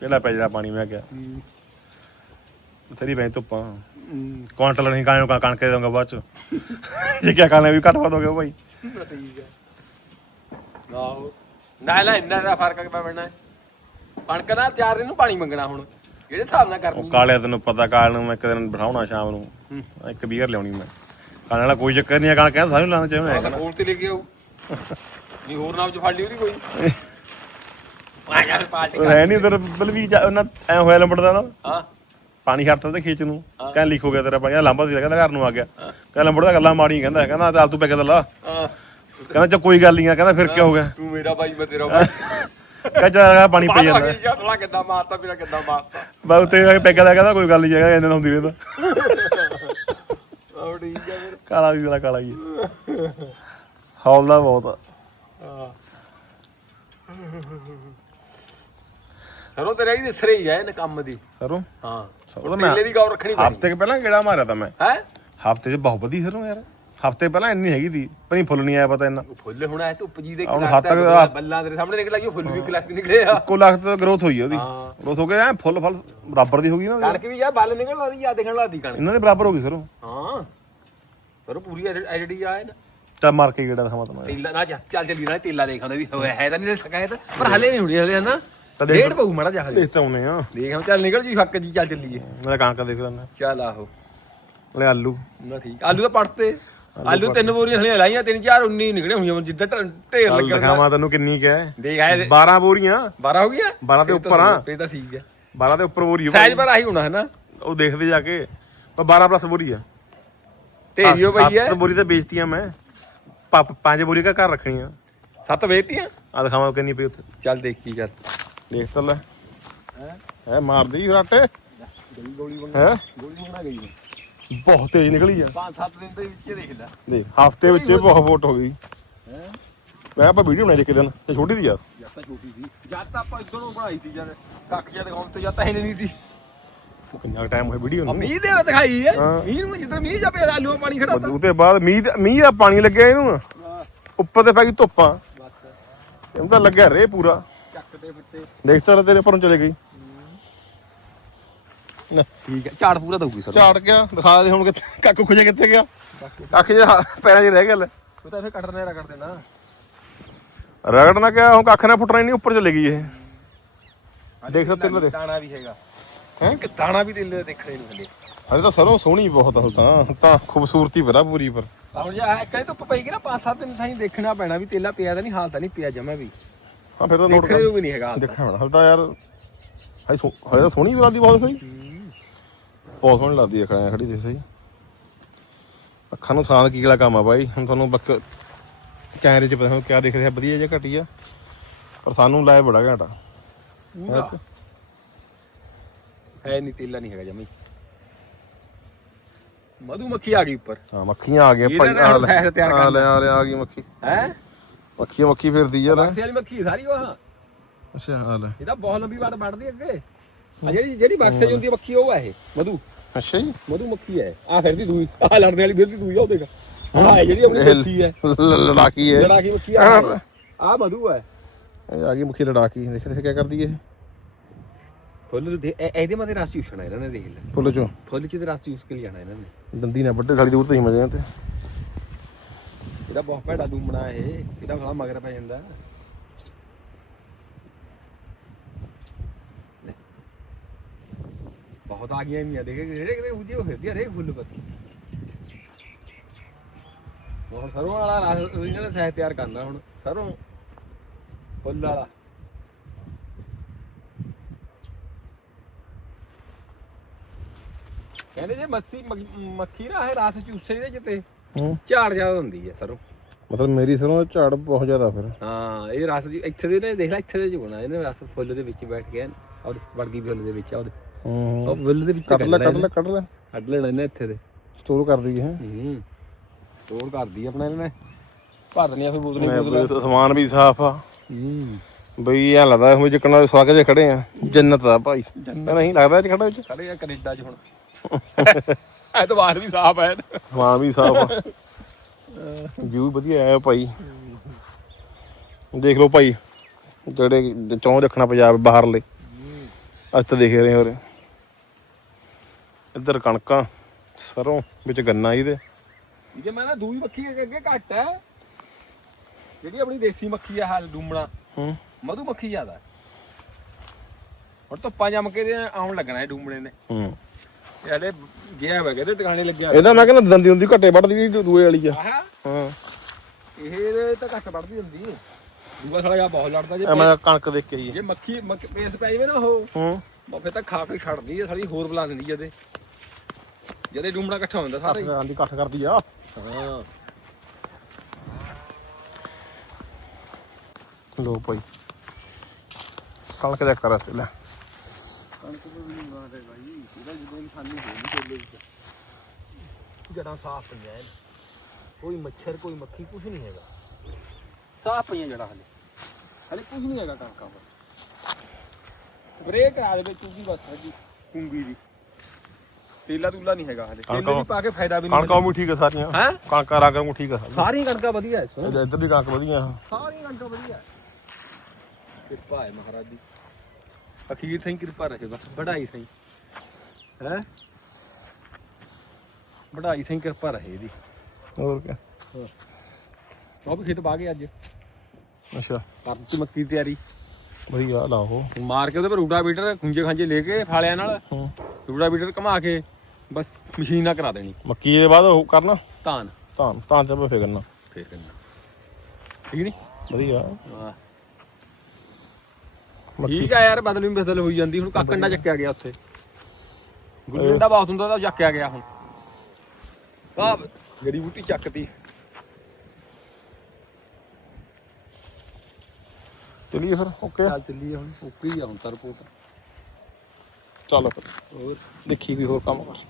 ਕਿਹੜਾ ਪੈ ਜਾਣਾ ਪਾਣੀ ਮੈਂ ਕਿਹਾ। ਤੇਰੀ ਬੈਂ ਧੁੱਪਾਂ। ਕੁਆਂਟਲ ਨਹੀਂ ਕਾਇਓ ਕਣਕ ਦੇ ਦਾਂਗਾ ਬਾਅਦ ਚ। ਜੇ ਕਿਆ ਕਰਨਾ ਵੀ ਘੱਟ ਵੱਧ ਹੋ ਗਿਆ ਭਾਈ ਠੀਕ ਹੈ ਨਾ ਨਾ ਇੰਨਾ ਦਾ ਫ਼ਰਕ ਕਿਵੇਂ ਪੈਣਾ ਹੈ? ਕਣਕ ਨਾਲ ਚਾਰ ਦਿਨ ਨੂੰ ਪਾਣੀ ਮੰਗਣਾ ਹੁਣ। ਜਿਹੜੇ ਹਿਸਾਬ ਨਾਲ ਉਹ ਕਰਨੀ ਕਾਲਿਆ ਤੈਨੂੰ ਪਤਾ ਕਾਲ ਨੂੰ ਮੈਂ ਇੱਕ ਦਿਨ ਬਿਠਾਉਣਾ ਸ਼ਾਮ ਨੂੰ। ਇੱਕ ਬੀਅਰ ਲਿਆਉਣੀ ਮੈਂ। ਕਾਲੇ ਵਾਲਾ ਕੋਈ ਚੱਕਰ ਨਹੀਂ ਆ ਕਾਲ ਕਹਿੰਦਾ ਸਾਨੂੰ ਲਾਣਾ ਚਾਹੀਦਾ ਹੈਗਾ ਹੋਰ ਤੇ ਲੈ ਕੇ ਆਉ ਨਹੀਂ ਹੋਰ ਨਾਮ ਚ ਫੜ ਲਈ ਉਹਦੀ ਕੋਈ। ਆ ਜਾ ਫਿਰ ਪਾਰਟੀ ਕਰ ਹੈ ਨਹੀਂ ਉਧਰ ਬਲਵੀ ਉਹਨਾਂ ਐ ਹੋਇਆ ਲੰਬੜਦਾ ਨਾ? ਹਾਂ। ਪਾਣੀ ਛੱਡਤਾ ਤੇ ਖੇਚ ਨੂੰ। ਕਹਿੰਦਾ ਲੀਕ ਹੋ ਗਿਆ ਤੇਰਾ ਪਾਣੀ ਲਾਂਬਾ ਦੀ ਕਹਿੰਦਾ ਘਰ ਨੂੰ ਆ ਗਿਆ। ਕਹਿੰਦਾ ਲੰਬੜਦਾ ਗੱਲਾਂ ਮਾੜੀ ਕਹਿੰਦਾ ਕਹਿੰਦਾ ਚੱਲ ਤੂੰ ਪੈਕੇ ਲਾ ਕਹਿੰਦਾ ਚੱਲ ਕੋਈ ਗੱਲ ਨਹੀਂ ਆ ਕਹਿੰਦਾ ਫਿਰ ਕੀ ਹੋ ਗਿਆ? ਤੂੰ ਮੇਰਾ ਬਾਈ ਮੈਂ ਤੇਰਾ ਬਾਈ ਕਹਿੰਦਾ ਪਾਣੀ ਪਈ ਜਾਂਦਾ। ਯਾਰ ਥੋੜਾ ਕਿੱਦਾਂ ਮਾਰਤਾ ਮੇਰਾ ਕਿੱਦਾਂ ਮਾਰਤਾ। ਬਸ ਉੱਤੇ ਪੈਗਾ ਦਾ ਕਹਿੰਦਾ ਕੋਈ ਗੱਲ ਨਹੀਂ ਜਗਾ ਇਹਨਾਂ ਹੁੰਦੀ ਰਹਿੰਦਾ। ਆਹ ਠੀਕ ਹੈ ਫਿਰ। ਕਾਲਾ ਵੀ ਵਾਲਾ ਕਾਲਾ ਹੀ ਹੈ। ਹੌਲਦਾ ਬਹੁਤ ਆ। ਸਰੋਂ ਤੇਰਾ ਹੀ ਸਿਰੇ ਹੀ ਹੈ ਇਹਨੇ ਕੰਮ ਦੀ। ਸਰੋਂ? ਹਾਂ। ਸਰੋਂ ਤਾਂ ਮੈਂ ਤੇਲੇ ਦੀ ਗੌਰ ਰੱਖਣੀ ਪੈਣੀ। ਹਫ਼ਤੇ ਕੁ ਪਹਿਲਾਂ ਕਿਹੜਾ ਮਾਰਿਆ ਤਾਂ ਮੈਂ। ਹੈ? ਹਫ਼ਤੇ 'ਚ ਬਹੁਤ ਵਧੀਆ ਸਰੋਂ ਯਾਰ। ਹਫ਼ਤੇ ਪਹਿਲਾਂ ਇੰਨੀ ਹੈਗੀ ਸੀ ਪਰ ਨਹੀਂ ਫੁੱਲ ਨਹੀਂ ਆਇਆ ਪਤਾ ਇੰਨਾ। ਫੁੱਲ ਹੁਣ ਐ ਧੁੱਪ ਜੀ ਦੇ ਕਿਨਾਰੇ ਹੱਦ ਤੱਕ ਤਾਂ ਆ- ਬੱਲਾਂ ਤੇਰੇ ਸਾਹਮਣੇ ਨਿਕਲ ਆਈ ਉਹ ਫੁੱਲ ਵੀ ਕਲੱਕ ਨਿਕਲੇ ਆ। ਇੱਕੋ ਲੱਖ ਤੋਂ ਗਰੋਥ ਹੋਈ ਆ ਉਹਦੀ। ਗਰੋਥ ਹੋ ਗਿਆ ਐ ਫੁੱਲ ਫਲ ਬਰਾਬਰ ਦੀ ਹੋ ਗਈ ਨਾ। ਕਣਕ ਵੀ ਯਾਰ ਬੱਲ ਨਿਕਲ ਆਦੀ ਆ ਦੇਖਣ ਲੱਗਦੀ ਕਣਕ। ਇਹਨਾਂ ਦੇ ਬਰਾਬਰ ਹੋ ਗਈ ਸਰੋਂ। ਹਾਂ। ਪਰ ਉਹ ਪੂਰੀ ਐਚਡੀ ਆ ਨਾ। ਤਾਂ ਮਾਰ ਕੇ ਕਿਹੜਾ ਦਿਖਾਵਾਂ ਤੁਹਾਨੂੰ। ਤੇਲਾ ਨਾ ਚੱਲ ਚੱਲ ਨਾ ਤੇਲਾ ਦੇਖਾਂਦਾ ਵੀ ਹੋਇਆ ਹੈ ਤਾਂ ਨਹੀਂ ਸਕਿਆ ਤਾਂ। ਪਰ ਹਲੇ ਨਹੀਂ ਹੁਣੀ ਹਲੇ ਨਾ ਤਾਂ ਡੇਢ ਦੇਖ ਪਊ ਮੜਾ ਜਾ ਹਲੇ ਦੇਖ ਤਾਂ ਆਉਨੇ ਆ। ਦੇਖ ਚੱਲ ਨਿਕਲ ਜੀ ਹੱਕ ਜੀ ਚੱਲ ਚੱਲੀਏ। ਮੈਂ ਕਣਕ ਦੇਖ ਲੈਣਾ ਚੱਲ ਆਹੋ। ਲੈ ਆਲੂ। ਨਾ ਠੀਕ। ਆਲੂ ਤਾਂ ਪੜਤੇ ਆਲੂ ਤਿੰਨ ਬੋਰੀਆਂ ਹਲੀਆਂ ਲਾਈਆਂ ਤਿੰਨ ਚਾਰ 19 ਨਿਕਲੇ ਹੋਈਆਂ। ਜਿੱਦਾਂ ਢ- ਢੇਰ ਲੱਗਿਆ ਦਿਖਾਵਾਂ ਤੈਨੂੰ ਕਿੰਨੀ ਕੁ ਹੈ। ਦੇਖ ਆਏ 12 ਬੋਰੀਆਂ। 12 ਹੋ ਗਿਆ 12 ਦੇ ਉੱਪਰ ਆ। ਇਹ ਤਾਂ ਠੀਕ ਹੈ। 12 ਦੇ ਉੱਪਰ ਬੋਰੀ ਆ ਸਾਈਜ਼ ਪਰ ਆਹੀ ਹੋਣਾ ਹੈ ਨਾ। ਉਹ ਦੇਖਦੇ ਜਾ ਕੇ। ਪਰ 12 ਪਲੱਸ ਬੋਰੀ ਆ। ਢੇਰੀਓ ਪਈ ਹੈ। ਸੱਤ ਬੋਰੀ ਤਾਂ ਵੇਚਤੀਆਂ ਮੈਂ। ਪ- ਪੰਜ ਬੋਰੀ ਕਾ ਘਰ ਰੱਖਣੀਆਂ। ਸੱਤ ਵੇਚਤੀਆਂ? ਆ ਦਿਖਾਵਾਂ ਕਿੰਨੀ ਪਈ ਉੱਥੇ। ਚੱਲ ਦੇਖੀ ਚੱਲ ਦੇਖ ਤਾਂ ਲੈ। ਹੈ? ਮਾਰਦੀ ਰਾਟੇ? ਹੈ? ਗੋਲੀ ਗਈ ਬਹੁਤ ਤੇਜ਼ ਨਿਕਲੀ ਆ। 5-7 ਦਿਨ ਦੇ ਵਿੱਚ ਦੇਖ ਲੈ। ਦੇਖ ਹਫ਼ਤੇ ਵਿੱਚ ਬਹੁਤ ਫੋਟ ਹੋ ਗਈ। ਮੈਂ ਆਪਾਂ ਵੀਡੀਓ ਬਣਾਈ ਇੱਕ ਦਿਨ ਇਹ ਛੋਟੀ ਦੀ ਆ। ਜਦ ਤਾਂ ਛੋਟੀ ਸੀ। ਜਦ ਤਾਂ ਆਪਾਂ ਇਦੋਂ ਨੂੰ ਬਣਾਈ ਸੀ ਜਦ ਕੱਖ ਜਿਹਾ ਦਿਖਾਉਣ ਤੇ ਜਦ ਤਾਂ ਇਹਨੇ ਨਹੀਂ ਸੀ। ਕਿੰਨਾ ਟਾਈਮ ਹੋਇਆ ਵੀਡੀਓ ਨੂੰ। ਮੀਂਹ ਦੇ ਵਿੱਚ ਦਿਖਾਈ ਹੈ। ਹਾਂ। ਮੀਂਹ ਨੂੰ ਜਿੱਦਾਂ ਮੀਂਹ ਜਾ ਪਿਆ ਆਲੂਆਂ ਪਾਣੀ ਖੜਾ ਤਾ। ਉਹਦੇ ਬਾਅਦ ਮੀਂਹ ਮੀਂਹ ਦਾ ਪਾਣੀ ਲੱਗਿਆ ਇਹਨੂੰ। ਉੱਪਰ ਤੇ ਪੈ ਗਈ ਧੁੱਪਾਂ। ਬਸ। ਇਹਨੂੰ ਤਾਂ ਲੱਗਿਆ ਰੇ ਪੂਰਾ। ਤੇ ਫਿੱਟੇ ਦੇਖ ਤੇਰੇ ਉੱਪਰੋਂ ਚਲੇ ਗਈ। ਲੈ, ਠੀਕ ਹੈ ਝਾੜ ਪੂਰਾ ਦਊਗੀ ਸਰ। ਝਾੜ ਗਿਆ ਦਿਖਾ ਦੇ ਹੁਣ ਕਿੱਥੇ ਕੱਖ ਖੁਜੇ ਕਿੱਥੇ ਗਿਆ। ਕੱਖ ਜਿਹਾ ਪੈਰਾਂ 'ਚ ਰਹਿ ਗਿਆ ਲੈ ਉਹ ਤਾਂ ਫੇ ਕੱਟਣਾ ਰਗੜ ਦੇਣਾ ਰਗੜਨਾ ਕਿਆ ਹੁਣ ਕੱਖ ਨੇ ਫੁੱਟਣਾ ਹੀ ਨਹੀਂ ਉੱਪਰ ਚਲੇ ਗਈ ਇਹ। ਦੇਖ ਤਾਂ ਤੇਰੇ ਦੇ ਦਾਣਾ ਵੀ ਹੈਗਾ। ਹੈਂ? ਇੱਕ ਦਾਣਾ ਵੀ ਦਿਲ ਦੇਖਣੇ ਨੂੰ ਹਲੇ। ਹਲੇ ਤਾਂ ਸਰੋਂ ਸੋਹਣੀ ਬਹੁਤ ਉਹ ਤਾਂ। ਤਾਂ ਖੂਬਸੂਰਤੀ ਬਰਾ ਪੂਰੀ ਪਰ। ਹੁਣ ਜੇ ਇਹ ਕਹੇ ਧੁੱਪ ਪਈ ਗਈ ਨਾ 5-7 ਦਿਨ ਥਾਈ ਦੇਖਣਾ ਪੈਣਾ ਵੀ ਤੇਲਾ ਪਿਆ ਤਾਂ ਨਹੀਂ ਹਾਲ ਤਾਂ ਨਹੀਂ ਪਿਆ ਜਮਾ ਵੀ। ਹਾਂ ਫਿਰ ਤਾਂ ਨੋਟ ਦੇਖਣੇ ਕਰ। ਨੂੰ ਵੀ ਨਹੀਂ ਹੈਗਾ ਹਾਲ। ਦੇਖਣਾ ਹਲੇ ਤਾਂ ਯਾਰ ਹਲੇ ਸੋ ਹਲੇ ਤਾਂ ਸੋਹਣੀ ਵੀ ਲੱਗਦੀ ਬਹੁਤ ਸਹੀ। ਬਹੁਤ ਸੋਹਣੀ ਲੱਗਦੀ ਹੈ ਖੜਾ ਖੜੀ ਤੇ ਸਹੀ। ਅੱਖਾਂ ਨੂੰ ਸਾਂਦ ਕੀ ਕਿਹੜਾ ਕੰਮ ਆ ਬਾਈ। ਹੁਣ ਤੁਹਾਨੂੰ ਬੱਕ ਕੈਮਰੇ 'ਚ ਪਤਾ ਨਹੀਂ ਕਿਆ ਦਿਖ ਰਿਹਾ ਵਧੀਆ ਜਾਂ ਘਟੀਆ। ਪਰ ਸਾਨੂੰ ਲਾਇਆ ਬੜਾ ਘਾਟਾ। ਹੈ ਨਹੀਂ ਤੇਲਾ ਨਹੀਂ ਹੈਗਾ ਜਮਾ। ਮਧੂ ਮੱਖੀ ਆ ਗਈ ਉੱਪਰ। ਹਾਂ ਮੱਖੀਆਂ ਆ ਗਈਆਂ ਭਾਈ ਆ ਹੁਣ ਆ ਆ ਲੈ ਆ ਗਈ ਮੱਖੀ। ਹੈ? ਮੱਖੀ ਮੱਖੀ ਫਿਰਦੀ ਯਾਰ ਬਕਸੇ ਵਾਲੀ ਮੱਖੀ ਸਾਰੀ ਉਹ ਅੱਛਾ ਆ ਲੈ। ਇਹਦਾ ਬਹੁਤ ਲੰਬੀ ਵਾਟ ਵੱਢਦੀ ਅੱਗੇ। ਆ ਜਿਹੜੀ ਜਿਹੜੀ ਬਕਸੇ 'ਚ ਹੁੰਦੀ ਮੱਖੀ ਉਹ ਆ ਇਹ ਮਧੂ। ਅੱਛਾ ਜੀ। ਮਧੂ ਮੱਖੀ ਹੈ ਆ ਫਿਰਦੀ ਦੂਈ ਆ ਲੜਨੇ ਵਾਲੀ ਫਿਰਦੀ ਦੂਈ ਆ ਉਹ ਦੇਖ। ਹੁਣ ਆ ਜਿਹੜੀ ਆਪਣੀ ਦੇਸੀ ਹੈ ਲੜਾਕੀ ਹੈ ਜਿਹੜਾ ਕੀ ਮੱਖੀ ਆ। ਆ ਮਧੂ ਹੈ ਇਹ ਆ ਗਈ ਮੱਖੀ ਲੜਾਕੀ। ਦੇਖ ਦੇਖ ਕਿਆ ਕਰਦੀ ਹੈ ਇਹ। ਫੁੱਲ ਦੇ ਇਹ- ਇਹਦੇ ਮਤੇ ਰਸ ਚੂਸਣਾ ਇਹਨਾਂ ਨੇ ਦੇਖ ਲੈ। ਫੁੱਲ ਚੋਂ। ਫੁੱਲ ਚ ਤੇ ਰਸ ਚੂਸ ਕੇ ਲਿਆਣਾ ਇਹਨਾਂ ਨੇ। ਦੰਦੀ ਨਾ ਵੱਡੇ ਥਾਲੀ ਦੂਰ ਤੇ ਹੀ ਮਜੇ ਤੇ। ਇਹਦਾ ਬਹੁਤ ਭੈੜਾ ਡੂਮਣਾ ਇਹ, ਇਹਦਾ ਫਲਾ ਮਗਰ ਪੈ ਜਾਂਦਾ। ਬਹੁਤ ਆ ਗਈਆਂ ਨਹੀਂ ਦੇਖ ਜਿਹੜੇ ਕਿਤੇ ਉਜੇ ਹੋ ਫਿਰਦੀ ਹਰੇਕ ਫੁੱਲ ਪਤੀ। ਬਹੁਤ ਸਰੋਂ ਵਾਲਾ ਰਸ ਇਹਨਾਂ ਨੇ ਸਹਿ ਤਿਆਰ ਕਰਨਾ ਹੁਣ, ਸਰੋਂ, ਫੁੱਲ ਵਾਲਾ। ਕਹਿੰਦੇ ਜੇ ਮੱਛੀ ਮੱਖੀ ਨਾ ਇਹ ਰਸ ਚੂਸੇ ਦੇ ਜਿੱਤੇ ਹੂੰ ਝਾੜ ਜ਼ਿਆਦਾ ਹੁੰਦੀ ਹੈ ਸਰੋਂ। ਮਤਲਬ ਮੇਰੀ ਸਰੋਂ ਦਾ ਝਾੜ ਬਹੁਤ ਜ਼ਿਆਦਾ ਫਿਰ। ਹਾਂ ਇਹ ਰਸ ਜੀ ਇੱਥੇ ਦੇ ਨੇ ਦੇਖ ਲੈ ਇੱਥੇ ਦੇ ਚੁਣਾ ਇਹਨੇ ਰਸ ਫੁੱਲ ਦੇ ਵਿੱਚ ਬੈਠ ਗਿਆ ਔਰ ਵਰਗੀ ਫੁੱਲ ਦੇ ਵਿੱਚ ਔਰ ਹੂੰ। ਉਹ ਫੁੱਲ ਦੇ ਵਿੱਚ ਕੱਢ ਲੈ ਕੱਢ ਲੈ ਕੱਢ ਲੈ। ਕੱਢ ਲੈਣਾ ਇਹਨੇ ਇੱਥੇ ਦੇ। ਸਟੋਰ ਕਰ ਦਈਏ ਹੈ। ਹੂੰ ਤੋੜ ਕਰਦੀ ਆਪਣਾ ਇਹਨੇ। ਭਰ ਦਨੀਆਂ ਫਿਰ ਬੋਤਲਾਂ ਬਈ ਸਮਾਨ ਵੀ ਸਾਫ਼ ਆ। ਹੂੰ। ਬਈ ਐ ਲੱਗਦਾ ਹੁਣ ਜਿੱਕਣਾ ਸਵਾਗ 'ਚ ਖੜੇ ਆ। ਜੰਨਤ ਆ ਭਾਈ। ਨਹੀਂ ਲੱਗਦਾ ਇਹ 'ਚ ਖੜਾ ਵਿੱਚ? ਖੜੇ ਆ ਕੈਨੇਡਾ 'ਚ ਹੁਣ। ਐਤਵਾਰ ਵੀ ਸਾਫ਼ ਹੈ ਸਮਾਨ ਵੀ ਸਾਫ਼ ਆ। ਵਿਊ ਵਧੀਆ ਆਇਆ ਭਾਈ। ਦੇਖ ਲਓ ਭਾਈ ਜਿਹੜੇ ਚੌਂ ਦੇਖਣਾ ਪੰਜਾਬ ਬਾਹਰਲੇ। ਅੱਜ ਤਾਂ ਦੇਖ ਰਹੇ ਹੋ ਰਹੇ ਇੱਧਰ ਕਣਕਾਂ ਸਰੋਂ ਵਿੱਚ ਗੰਨਾ ਇਹਦੇ ਜੇ ਮੈਂ ਨਾ ਦੂਈ ਮੱਖੀ ਅੱਗੇ ਘੱਟ ਹੈ ਜਿਹੜੀ ਆਪਣੀ ਦੇਸੀ ਮੱਖੀ ਆ ਹਾਲ ਡੂਮਣਾ। ਹੂੰ। ਮਧੂ ਮੱਖੀ ਜ਼ਿਆਦਾ ਹੈ। ਹੁਣ ਧੁੱਪਾਂ ਜੰਮ ਕੇ ਦੇ ਆਉਣ ਲੱਗਣਾ ਇਹ ਡੂਮਣੇ ਨੇ। ਹੂੰ। ਇਹ ਹਲੇ ਗਿਆ ਵਾ ਕਹਿੰਦੇ ਟਿਕਾਣੇ ਲੱਗਿਆ। ਇਹਦਾ ਮੈਂ ਕਹਿੰਦਾ ਦੰਦੀ ਹੁੰਦੀ ਘੱਟੇ ਵੱਢਦੀ ਜਿਹੜੀ ਦੂਏ ਵਾਲੀ ਆ। ਆਹ। ਹਾਂ। ਇਹ ਤਾਂ ਘੱਟ ਵੱਢਦੀ ਹੁੰਦੀ ਦੂਆ ਸਾਲਾ ਜਿਹਾ ਬਹੁਤ ਲੜਦਾ ਜੇ ਇਹ ਮੈਂ ਕਣਕ ਦੇਖ ਕੇ ਆਈ ਜੇ ਮੱਖੀ ਮੱਖ- ਪੇਸ ਪੈ ਜਾਵੇ ਨਾ ਉਹ ਹੂੰ। ਬਾ ਫਿਰ ਤਾਂ ਖਾ ਕੇ ਛੱਡਦੀ ਹੈ ਸਾਲੀ ਹੋਰ ਬੁਲਾ ਦਿੰਦੀ ਜਦੇ ਜਦੇ ਇਕੱਠਾ ਹੁੰਦਾ ਸਾਰੇ ਹੀ। ਆਂਦੀ ਇਕੱਠ ਕਰਦੀ ਆ। ਹਾਂ। ਲੋ ਭਾਈ। ਕਣਕ ਦਾ ਕਰ ਜੜਾਂ ਸਾਫ਼ ਪਈਆਂ ਐਨ। ਕੋਈ ਮੱਛਰ ਕੋਈ ਮੱਖੀ ਕੁਝ ਨਹੀਂ ਹੈਗਾ। ਸਾਫ਼ ਪਈਆਂ ਜੜਾਂ ਹਲੇ। ਹਲੇ ਕੁਝ ਨਹੀਂ ਹੈਗਾ ਕਣਕਾਂ ਪਰ ਸਪਰੇਅ ਕਰਾ ਦੇ ਵਿੱਚ ਚੂਗੀ ਬਸ ਜੀ ਕੁੰਗੀ ਦੀ। ਤੇਲਾ ਤੂਲਾ ਨਹੀਂ ਹੈਗਾ ਹਲੇ। ਤੇਲੇ ਵੀ ਪਾ ਕੇ ਫਾਇਦਾ ਵੀ ਨਹੀਂ ਕਣਕਾਂ ਵੀ ਠੀਕ ਆ ਸਾਰੀਆਂ। ਹੈ? ਕਣਕਾਂ ਰਾਗਾਂ ਵੀ ਠੀਕ ਆ ਸਾਰੀਆਂ। ਸਾਰੀਆਂ ਕਣਕਾਂ ਵਧੀਆ ਐ ਸੋ ਇੱਧਰ ਵੀ ਕਣਕ ਵਧੀਆ। ਸਾਰੀਆਂ ਕਣਕਾਂ ਵਧੀਆ ਕਿਰਪਾ ਹੈ ਮਹਾਰਾਜ ਦੀ। ਅਖੀਰ ਥਈ ਕਿਰਪਾ ਰਹੇ ਬਸ ਬੜਾਈ ਥਈ। ਹੈ? ਬੜਾਈ ਥਈ ਕਿਰਪਾ ਰਹੇ ਇਹਦੀ। ਹੋਰ ਕੀ ਉਹ ਵੀ ਖੇਤ ਬਾਗੇ ਅੱਜ। ਅੱਛਾ। ਕਰਨ ਚ ਮੱਕੀ ਦੀ ਤਿਆਰੀ। ਵਧੀਆ ਲਾਓ ਮਾਰ ਕੇ ਉਹਦੇ ਪਰ ਰੂਟਾ ਬੀਟਰ ਖੁੰਝੇ ਖਾਂਜੇ ਲੈ ਕੇ ਫਾਲਿਆਂ ਨਾਲ ਹੂੰ। ਰੂਟਾ ਬੀਟਰ ਘੁਮਾ ਕੇ ਬਸ ਮਸ਼ੀਨ ਨਾਲ ਕਰਾ ਦੇਣੀ। ਮੱਕੀ ਦੇ ਬਾਅਦ ਉਹ ਕਰਨਾ? ਧਾਨ। ਧਾਨ। ਧਾਨ ਤੇ ਫੇਰ ਕਰਨਾ। ਫੇਰ ਕਰਨਾ। ਠੀਕ ਨਹੀਂ ਵਧੀਆ। ਵਾਹ। ਮੱਕੀ ਠੀਕ ਆ ਯਾਰ ਬਦਲ ਵੀ ਬਦਲ ਹੋਈ ਜਾਂਦੀ ਹੁਣ ਕਾਕੰਡਾ ਚੱਕਿਆ ਗਿਆ ਉੱਥੇ। ਗੁੱਲੰਡਾ ਬਹੁਤ ਹੁੰਦਾ ਤਾਂ ਚੱਕਿਆ ਗਿਆ ਹੁਣ। ਆ ਜਿਹੜੀ ਬੂਟੀ ਚੱਕਤੀ। ਚਲੀਏ ਫਿਰ ਓਕੇ। ਚੱਲ ਚੱਲੀ ਹੁਣ ਓਕੇ ਹੀ ਆ ਹੁਣ ਤਾਂ ਰਿਪੋਰਟ। ਚੱਲ ਫਿਰ। ਹੋਰ? ਦੇਖੀ ਵੀ ਹੋਰ ਕੰਮ ਕਰ।